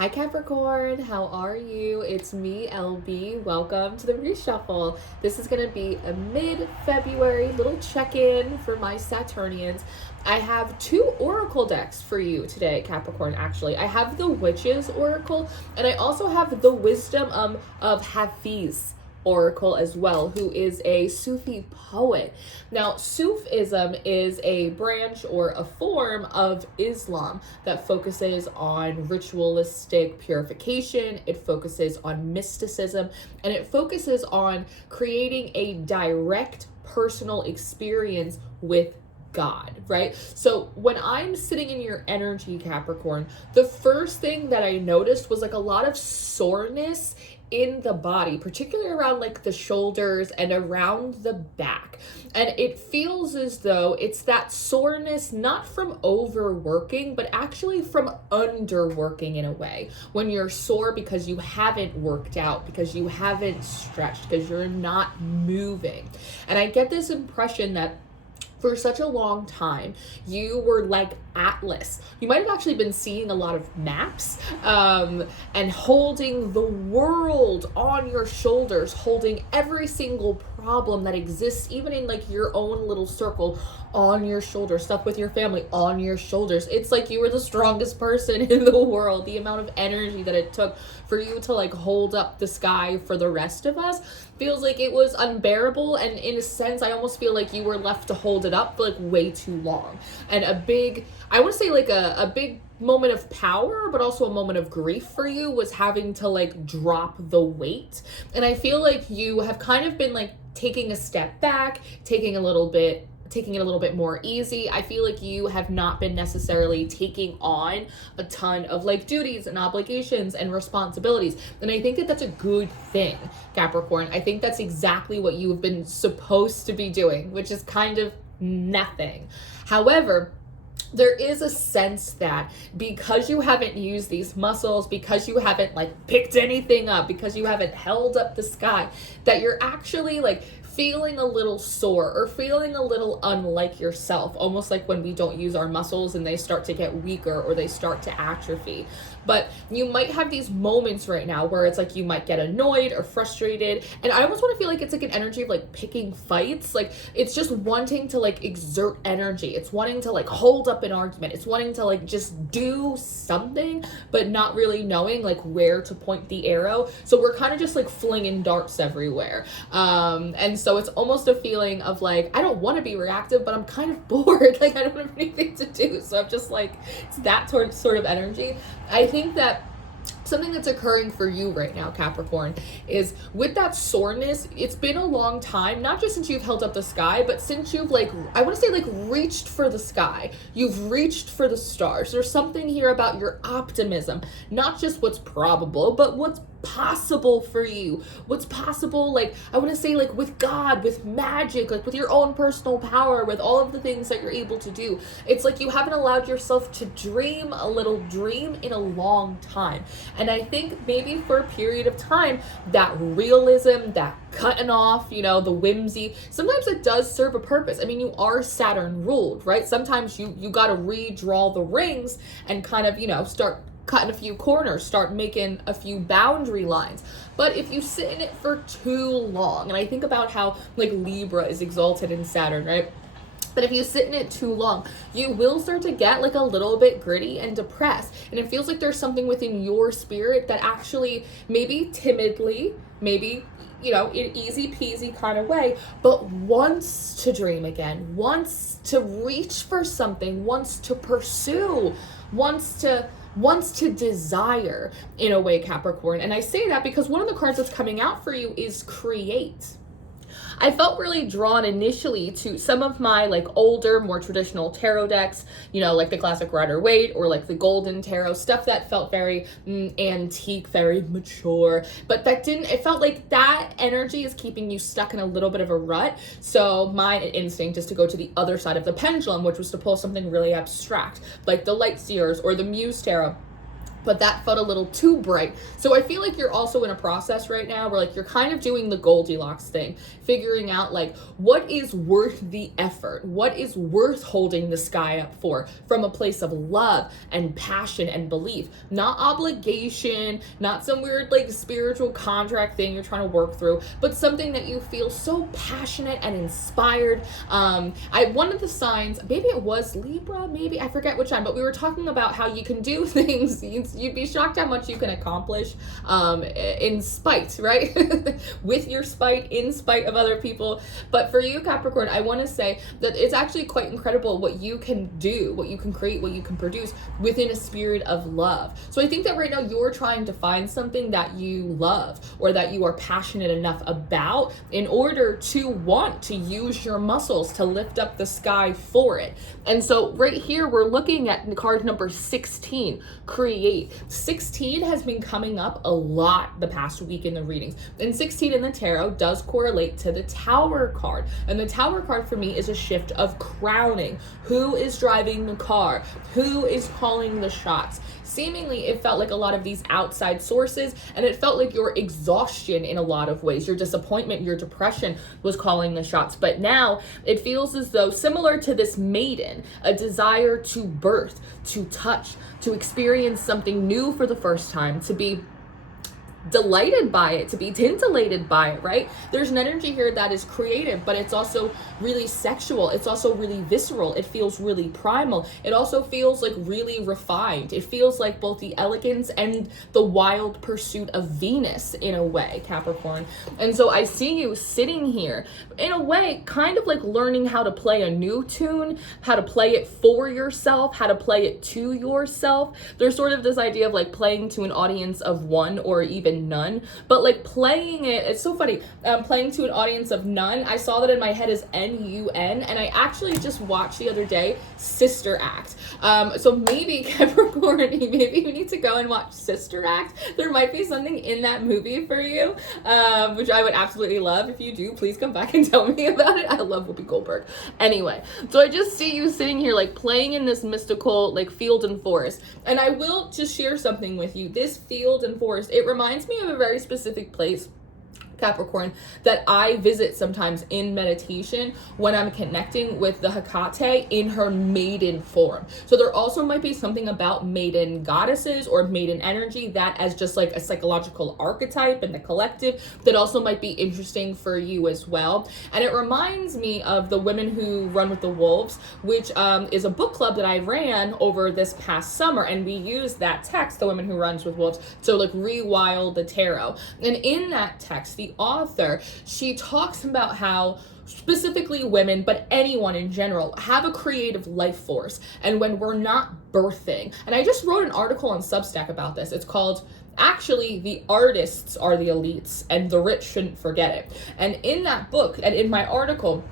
Hi Capricorn, how are you? It's me, LB. Welcome to the reshuffle. This is going to be a mid-February little check-in for my Saturnians. I have two oracle decks for you today, Capricorn, actually. I have the Witches Oracle, and I also have the Wisdom of Hafiz Oracle as well, who is a Sufi poet. Now, Sufism is a branch or a form of Islam that focuses on ritualistic purification, it focuses on mysticism, and it focuses on creating a direct personal experience with God, right? So when I'm sitting in your energy, Capricorn, the first thing that I noticed was like a lot of soreness in the body, particularly around like the shoulders and around the back. And it feels as though it's that soreness not from overworking, but actually from underworking in a way. When you're sore because you haven't worked out, because you haven't stretched, because you're not moving. And I get this impression that for such a long time, you were like Atlas. You might have actually been seeing a lot of maps and holding the world on your shoulders, holding every single problem that exists, even in like your own little circle, on your shoulders, stuff with your family on your shoulders. It's like you were the strongest person in the world. The amount of energy that it took for you to like hold up the sky for the rest of us feels like it was unbearable, and in a sense I almost feel like you were left to hold it up for like way too long. And I want to say like a big moment of power, but also a moment of grief for you was having to like drop the weight. And I feel like you have kind of been like taking a step back, taking it a little bit more easy. I feel like you have not been necessarily taking on a ton of like duties and obligations and responsibilities. And I think that that's a good thing, Capricorn. I think that's exactly what you have been supposed to be doing, which is kind of nothing. However, there is a sense that because you haven't used these muscles, because you haven't like picked anything up, because you haven't held up the sky, that you're actually like feeling a little sore or feeling a little unlike yourself, almost like when we don't use our muscles and they start to get weaker or they start to atrophy. But you might have these moments right now where it's like you might get annoyed or frustrated, and I almost want to feel like it's like an energy of like picking fights. Like it's just wanting to like exert energy, it's wanting to like hold up an argument, it's wanting to like just do something but not really knowing like where to point the arrow. So we're kind of just like flinging darts everywhere, and so it's almost a feeling of like, I don't want to be reactive, but I'm kind of bored. Like I don't have anything to do. So I'm just like, it's that sort of energy. I think that something that's occurring for you right now, Capricorn, is with that soreness, it's been a long time, not just since you've held up the sky, but since you've like, I want to say like reached for the sky. You've reached for the stars. There's something here about your optimism, not just what's probable, but what's possible for you, what's possible, like I want to say like with God, with magic, like with your own personal power, with all of the things that you're able to do. It's like you haven't allowed yourself to dream a little dream in a long time. And I think maybe for a period of time, that realism, that cutting off, you know, the whimsy, sometimes it does serve a purpose. I mean, you are Saturn ruled, right? Sometimes you got to redraw the rings and kind of, you know, start cutting a few corners, start making a few boundary lines. But if you sit in it for too long, and I think about how like Libra is exalted in Saturn, right? But if you sit in it too long, you will start to get like a little bit gritty and depressed. And it feels like there's something within your spirit that actually maybe timidly, maybe, you know, in easy peasy kind of way, but wants to dream again, wants to reach for something, wants to pursue, wants to desire in a way, Capricorn. And I say that because one of the cards that's coming out for you is Create. I felt really drawn initially to some of my like older, more traditional tarot decks, you know, like the classic Rider-Waite or like the Golden Tarot, stuff that felt very antique, very mature, but it felt like that energy is keeping you stuck in a little bit of a rut. So my instinct is to go to the other side of the pendulum, which was to pull something really abstract, like the Light Seers or the Muse Tarot. but that felt a little too bright. So I feel like you're also in a process right now where like you're kind of doing the Goldilocks thing, figuring out like what is worth the effort, what is worth holding the sky up for, from a place of love and passion and belief, not obligation, not some weird like spiritual contract thing you're trying to work through, but something that you feel so passionate and inspired. One of the signs, maybe it was Libra, maybe I forget which one, but we were talking about how you can do things. You'd be shocked how much you can accomplish in spite, right? With your spite, in spite of other people. But for you, Capricorn, I want to say that it's actually quite incredible what you can do, what you can create, what you can produce within a spirit of love. So I think that right now you're trying to find something that you love or that you are passionate enough about in order to want to use your muscles to lift up the sky for it. And so right here, we're looking at card number 16, Create. 16 has been coming up a lot the past week in the readings. And 16 in the tarot does correlate to the Tower card. And the Tower card for me is a shift of crowning. Who is driving the car? Who is calling the shots? Seemingly, it felt like a lot of these outside sources, and it felt like your exhaustion in a lot of ways, your disappointment, your depression was calling the shots. But now it feels as though, similar to this maiden, a desire to birth, to touch, to experience something new for the first time, to be delighted by it, to be tintillated by it, right? There's an energy here that is creative, but it's also really sexual. It's also really visceral. It feels really primal. It also feels like really refined. It feels like both the elegance and the wild pursuit of Venus in a way, Capricorn. And so I see you sitting here in a way, kind of like learning how to play a new tune, how to play it for yourself, how to play it to yourself. There's sort of this idea of like playing to an audience of one or even none, but like playing it, it's so funny, playing to an audience of none. I saw that in my head as N-U-N, and I actually just watched the other day Sister Act. So maybe Capricorn, maybe you need to go and watch Sister Act. There might be something in that movie for you, which I would absolutely love. If you do, please come back and tell me about it. I love Whoopi Goldberg. Anyway, so I just see you sitting here like playing in this mystical like field and forest, and I will just share something with you. This field and forest, it reminds me of a very specific place, Capricorn, that I visit sometimes in meditation when I'm connecting with the Hecate in her maiden form. So there also might be something about maiden goddesses or maiden energy that as just like a psychological archetype in the collective that also might be interesting for you as well. And it reminds me of the Women Who Run with the Wolves, which is a book club that I ran over this past summer, and we used that text, The Women Who Runs with Wolves, to like rewild the tarot. And in that text, the author, she talks about how specifically women, but anyone in general, have a creative life force. And when we're not birthing, and I just wrote an article on Substack about this, it's called Actually, the Artists Are the Elites and the Rich Shouldn't Forget It. And in that book and in my article,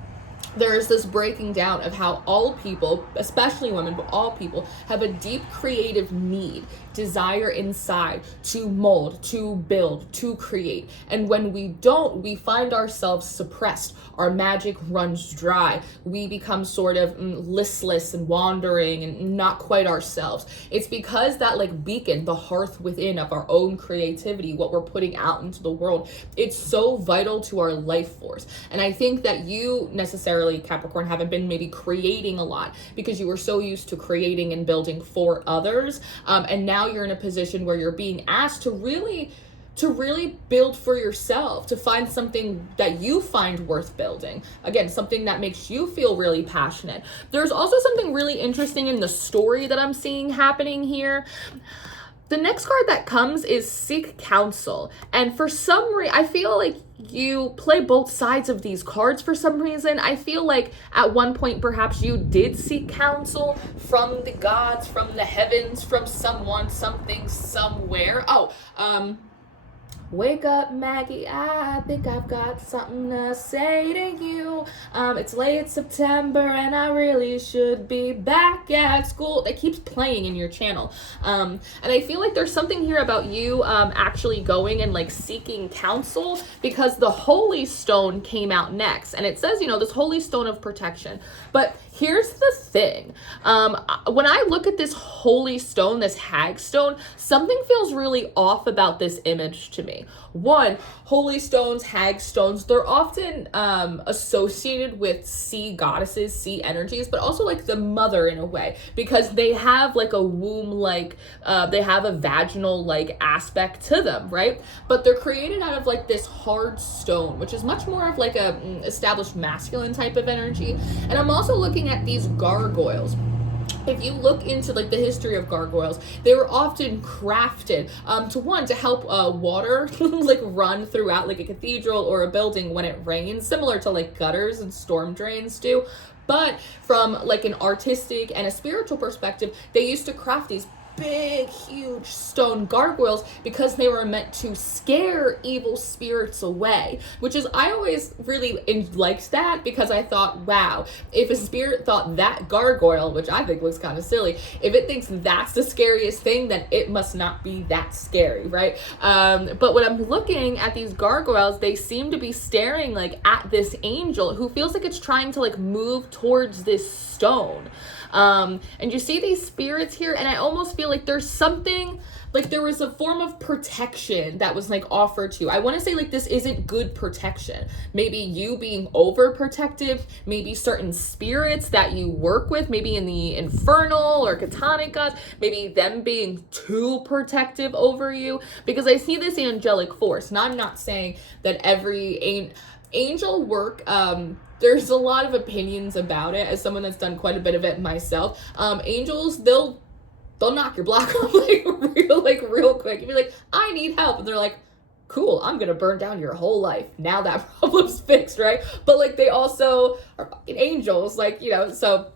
there is this breaking down of how all people, especially women, but all people, have a deep creative need, desire inside to mold, to build, to create. And when we don't, we find ourselves suppressed. Our magic runs dry. We become sort of listless and wandering and not quite ourselves. It's because that like beacon, the hearth within of our own creativity, what we're putting out into the world, it's so vital to our life force. And I think that you necessarily, Capricorn, haven't been maybe creating a lot because you were so used to creating and building for others. And now you're in a position where you're being asked to really build for yourself, to find something that you find worth building. Again, something that makes you feel really passionate. There's also something really interesting in the story that I'm seeing happening here. The next card that comes is Seek Counsel. And for some reason, I feel like you play both sides of these cards for some reason. I feel like at one point, perhaps you did seek counsel from the gods, from the heavens, from someone, something, somewhere. Wake up, Maggie, I think I've got something to say to you. It's late September and I really should be back at school. It keeps playing in your channel. And I feel like there's something here about you actually going and like seeking counsel, because the Holy Stone came out next. And it says, you know, this Holy Stone of protection. But here's the thing. When I look at this holy stone, this hag stone, something feels really off about this image to me. One, holy stones, hag stones, they're often associated with sea goddesses, sea energies, but also like the mother in a way, because they have like a womb, like they have a vaginal like aspect to them, right? But they're created out of like this hard stone, which is much more of like a established masculine type of energy. And I'm also looking at these gargoyles. If you look into like the history of gargoyles, they were often crafted to help water like run throughout like a cathedral or a building when it rains, similar to like gutters and storm drains do. But from like an artistic and a spiritual perspective, they used to craft these big, huge stone gargoyles because they were meant to scare evil spirits away, which is, I always really liked that, because I thought, wow, if a spirit thought that gargoyle, which I think looks kind of silly, if it thinks that's the scariest thing, then it must not be that scary, right? But when I'm looking at these gargoyles, they seem to be staring like at this angel who feels like it's trying to like move towards this stone. And you see these spirits here, and I almost feel like there's something, like there was a form of protection that was like offered to you. I want to say like this isn't good protection. Maybe you being overprotective, maybe certain spirits that you work with, maybe in the infernal or Catonic gods, maybe them being too protective over you, because I see this angelic force. And I'm not saying that every angel work, there's a lot of opinions about it, as someone that's done quite a bit of it myself. Angels, they'll knock your block off real quick. You'd be like, I need help. And they're like, cool, I'm gonna burn down your whole life. Now that problem's fixed, right? But like they also are fucking angels, like, you know, so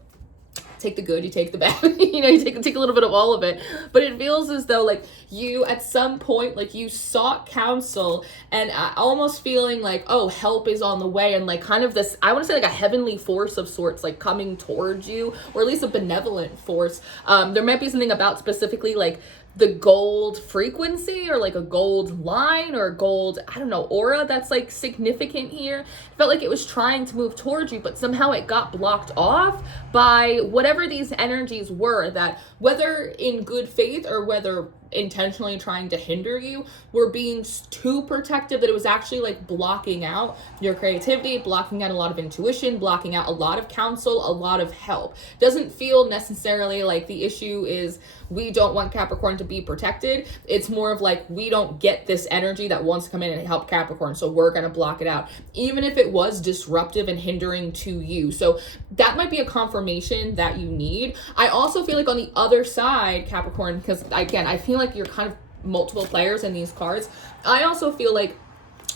take the good, you take the bad, you know, you take a little bit of all of it. But it feels as though like you at some point, like you sought counsel, and almost feeling like, oh, help is on the way, and like kind of this, I want to say like a heavenly force of sorts like coming towards you, or at least a benevolent force. There might be something about specifically like the gold frequency, or like a gold line, or a gold, I don't know, aura that's like significant here. It felt like it was trying to move towards you, but somehow it got blocked off by whatever these energies were, that whether in good faith or whether intentionally trying to hinder you, were being too protective, that it was actually like blocking out your creativity, blocking out a lot of intuition, blocking out a lot of counsel, a lot of help. Doesn't feel necessarily like the issue is we don't want Capricorn to be protected. It's more of like, we don't get this energy that wants to come in and help Capricorn, so we're going to block it out, even if it was disruptive and hindering to you. So that might be a confirmation that you need. I also feel like on the other side, Capricorn, because again, I feel like you're kind of multiple players in these cards. I also feel like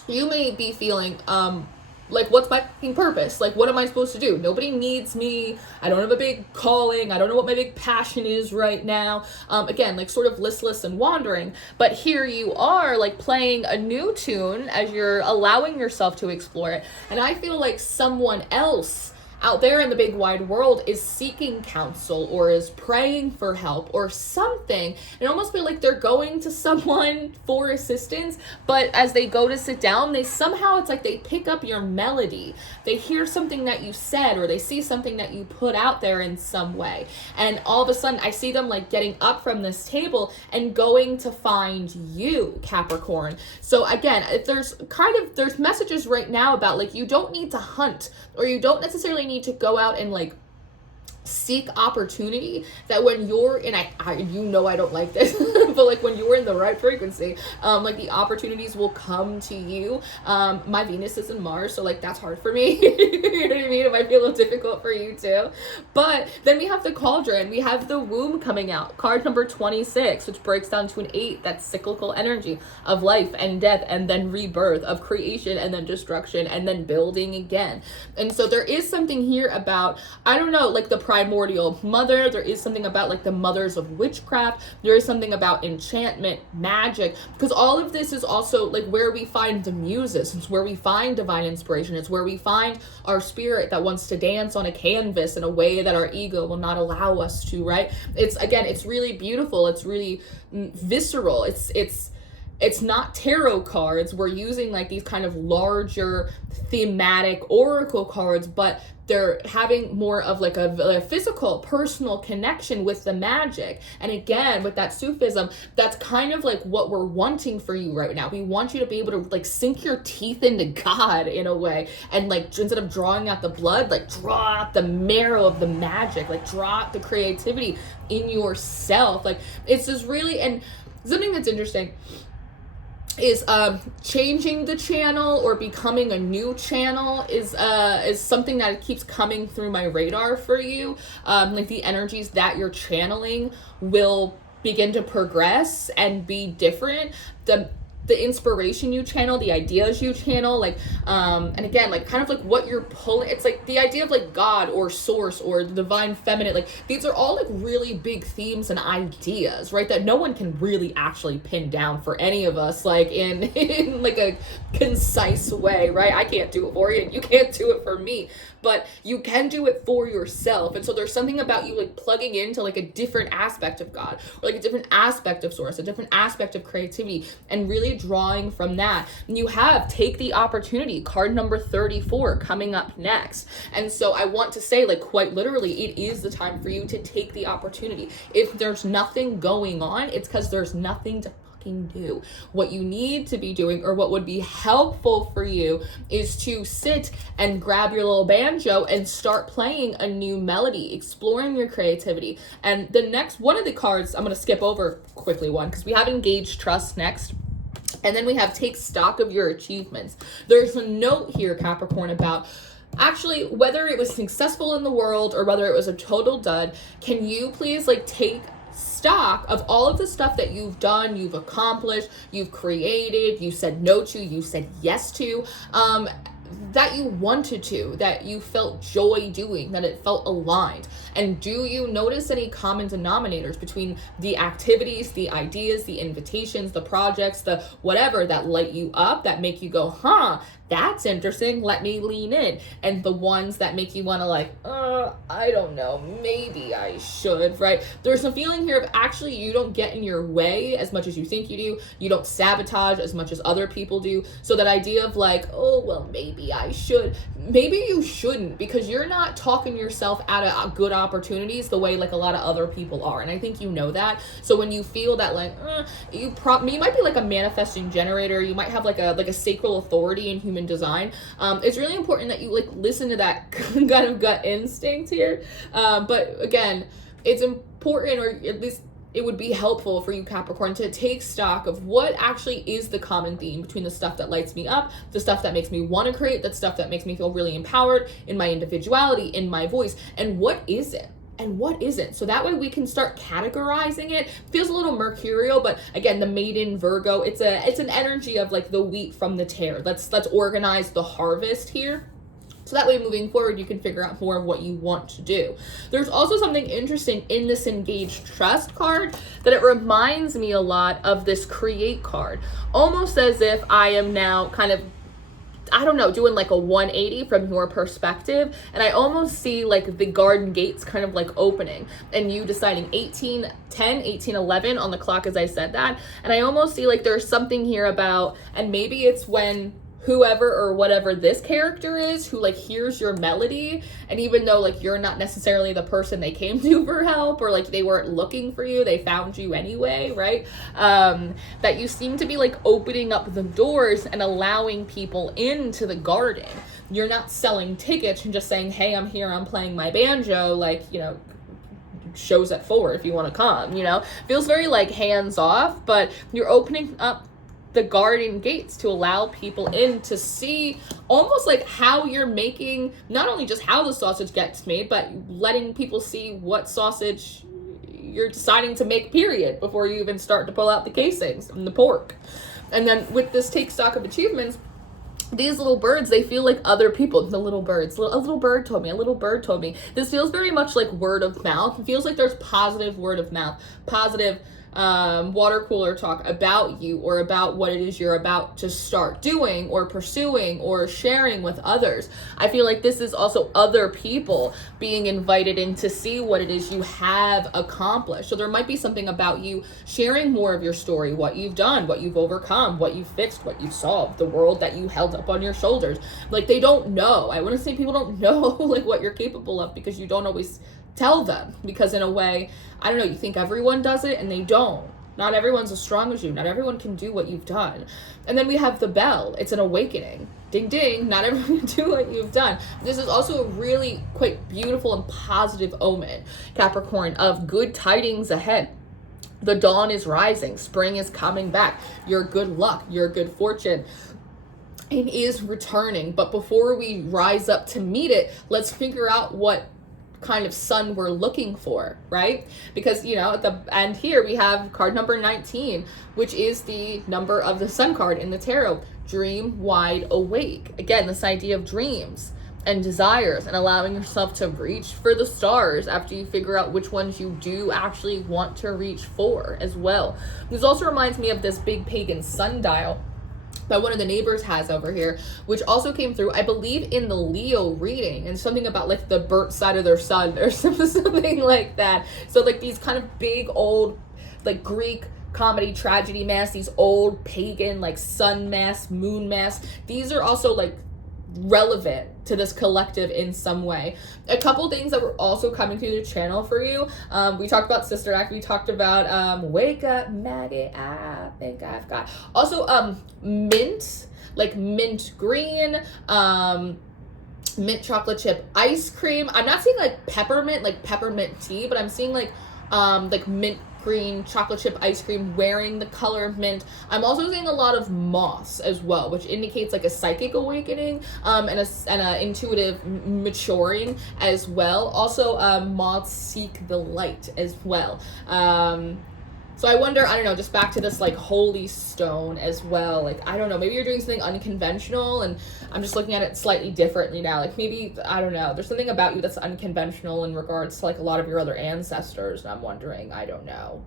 you may be feeling like, what's my purpose? Like, what am I supposed to do? Nobody needs me. I don't have a big calling. I don't know what my big passion is right now. Again, like sort of listless and wandering. But here you are, like playing a new tune as you're allowing yourself to explore it. And I feel like someone else out there in the big wide world is seeking counsel, or is praying for help or something. It almost feel like they're going to someone for assistance, but as they go to sit down, they somehow, it's like they pick up your melody. They hear something that you said, or they see something that you put out there in some way. And all of a sudden I see them like getting up from this table and going to find you, Capricorn. So again, if there's messages right now about like, you don't need to hunt, or you don't necessarily need to go out and like seek opportunity, that when you're in, I you know I don't like this, but like when you're in the right frequency, like the opportunities will come to you. My Venus is in Mars, so like that's hard for me. You know what I mean? It might be a little difficult for you too. But then we have the cauldron, we have the womb coming out, card number 26, which breaks down to an 8, that's cyclical energy of life and death, and then rebirth, of creation and then destruction, and then building again. And so there is something here about, I don't know, like the primordial mother. There is something about like the mothers of witchcraft. There is something about enchantment, magic, because all of this is also like where we find the muses. It's where we find divine inspiration. It's where we find our spirit that wants to dance on a canvas in a way that our ego will not allow us to, right? It's, again, it's really beautiful. It's really visceral. It's it's not tarot cards. We're using like these kind of larger thematic oracle cards, but they're having more of like a physical, personal connection with the magic. And again, with that Sufism, that's kind of like what we're wanting for you right now. We want you to be able to like sink your teeth into God in a way, and like instead of drawing out the blood, like draw out the marrow of the magic, like draw out the creativity in yourself. Like it's just really, and something that's interesting is changing the channel or becoming a new channel is something that keeps coming through my radar for you. Like the energies that you're channeling will begin to progress and be different. The inspiration you channel, the ideas you channel, like and again, like kind of like what you're pulling, it's like the idea of like God or source or the divine feminine, like these are all like really big themes and ideas, right, that no one can really actually pin down for any of us, like in like a concise way, right? I can't do it for you, you can't do it for me, but you can do it for yourself. And so there's something about you like plugging into like a different aspect of God, or like a different aspect of source, a different aspect of creativity, and really drawing from that. And you have Take the Opportunity, card number 34 coming up next. And so I want to say, like, quite literally, it is the time for you to take the opportunity. If there's nothing going on, it's because there's nothing to do. What you need to be doing, or what would be helpful for you, is to sit and grab your little banjo and start playing a new melody, exploring your creativity. And the next one of the cards, I'm going to skip over quickly one, because we have Engage Trust next. And then we have Take Stock of Your Achievements. There's a note here, Capricorn, about actually whether it was successful in the world or whether it was a total dud. Can you please like take stock of all of the stuff that you've done, you've accomplished, you've created, you said no to, you said yes to, that you wanted to, that you felt joy doing, that it felt aligned. And do you notice any common denominators between the activities, the ideas, the invitations, the projects, the whatever that light you up, that make you go, huh, that's interesting, let me lean in, and the ones that make you want to like, I don't know, maybe I should, right? There's a feeling here of actually you don't get in your way as much as you think you do. You don't sabotage as much as other people do. So that idea of like, oh, well, maybe I should, maybe you shouldn't, because you're not talking yourself out of good opportunities the way like a lot of other people are. And I think you know that. So when you feel that like, you might be like a manifesting generator, you might have like a sacral authority in human design. It's really important that you like listen to that kind of gut instinct here. But again, it's important, or at least it would be helpful for you, Capricorn, to take stock of what actually is the common theme between the stuff that lights me up, the stuff that makes me want to create, that stuff that makes me feel really empowered in my individuality, in my voice, and what isn't. And what isn't. So that way we can start categorizing it. Feels a little mercurial, but again, the maiden Virgo, it's an energy of like the wheat from the tare. Let's organize the harvest here. So that way moving forward, you can figure out more of what you want to do. There's also something interesting in this Engage Trust card, that it reminds me a lot of this Create card. Almost as if I am now kind of, I don't know, doing like a 180 from your perspective. And I almost see like the garden gates kind of like opening and you deciding 1810, 1811 on the clock as I said that. And I almost see like there's something here about, and maybe it's when whoever or whatever this character is who like hears your melody, and even though like you're not necessarily the person they came to for help, or like they weren't looking for you, they found you anyway, right? That you seem to be like opening up the doors and allowing people into the garden. You're not selling tickets and just saying, hey, I'm here, I'm playing my banjo, like, you know, shows at 4 if you want to come, you know? Feels very like hands off, but you're opening up the garden gates to allow people in to see almost like how you're making, not only just how the sausage gets made, but letting people see what sausage you're deciding to make, period, before you even start to pull out the casings and the pork. And then with this Take Stock of Achievements, these little birds, they feel like other people. The little birds, a little bird told me, a little bird told me. This feels very much like word of mouth. It feels like there's positive word of mouth, positive water cooler talk about you or about what it is you're about to start doing or pursuing or sharing with others. I feel like this is also other people being invited in to see what it is you have accomplished. So there might be something about you sharing more of your story, what you've done, what you've overcome, what you've fixed, what you've solved, the world that you held up on your shoulders. Like, they don't know. I want to say people don't know like what you're capable of because you don't always tell them, because in a way, I don't know, you think everyone does it and they don't. Not everyone's as strong as you. Not everyone can do what you've done. And then we have the bell. It's an awakening. Ding, ding. Not everyone can do what you've done. This is also a really quite beautiful and positive omen, Capricorn, of good tidings ahead. The dawn is rising. Spring is coming back. Your good luck, your good fortune, it is returning. But before we rise up to meet it, let's figure out what kind of sun we're looking for, right? Because, you know, at the end here we have card number 19, which is the number of the sun card in the tarot. Dream wide awake. Again, this idea of dreams and desires and allowing yourself to reach for the stars after you figure out which ones you do actually want to reach for as well. This also reminds me of this big pagan sundial that one of the neighbors has over here, which also came through, I believe, in the Leo reading, and something about like the burnt side of their sun or something like that. So like these kind of big old like Greek comedy tragedy masks, these old pagan like sun masks, moon masks, these are also like relevant to this collective in some way. A couple things that were also coming through the channel for you. We talked about Sister Act. We talked about Wake Up Maggie, I think I've got. Also mint, like mint green, mint chocolate chip ice cream. I'm not seeing like peppermint tea, but I'm seeing like mint green chocolate chip ice cream wearing the color mint. I'm also seeing a lot of moss as well, which indicates like a psychic awakening and a intuitive maturing as well. Also moths seek the light as well. So I wonder, I don't know, just back to this like holy stone as well. Like, I don't know, maybe you're doing something unconventional and I'm just looking at it slightly differently now. Like maybe, I don't know, there's something about you that's unconventional in regards to like a lot of your other ancestors. And I'm wondering, I don't know,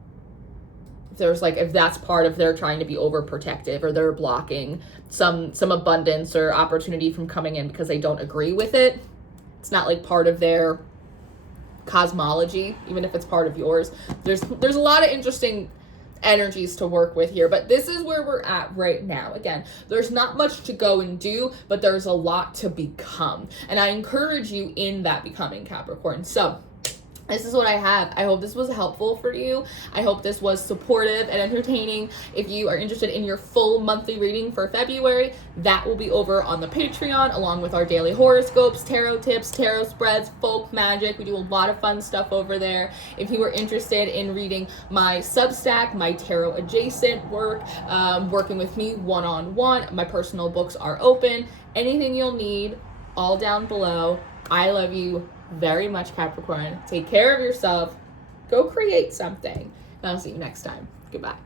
if there's like, if that's part of their trying to be overprotective or they're blocking some abundance or opportunity from coming in because they don't agree with it. It's not like part of their cosmology, even if it's part of yours. There's a lot of interesting energies to work with here, but this is where we're at right now. Again, there's not much to go and do, but there's a lot to become, and I encourage you in that becoming, Capricorn. So this is what I have. I hope this was helpful for you. I hope this was supportive and entertaining. If you are interested in your full monthly reading for February, that will be over on the Patreon, along with our daily horoscopes, tarot tips, tarot spreads, folk magic. We do a lot of fun stuff over there. If you are interested in reading my Substack, my tarot adjacent work, working with me one-on-one, my personal books are open. Anything you'll need, all down below. I love you very much, Capricorn. Take care of yourself. Go create something. And I'll see you next time. Goodbye.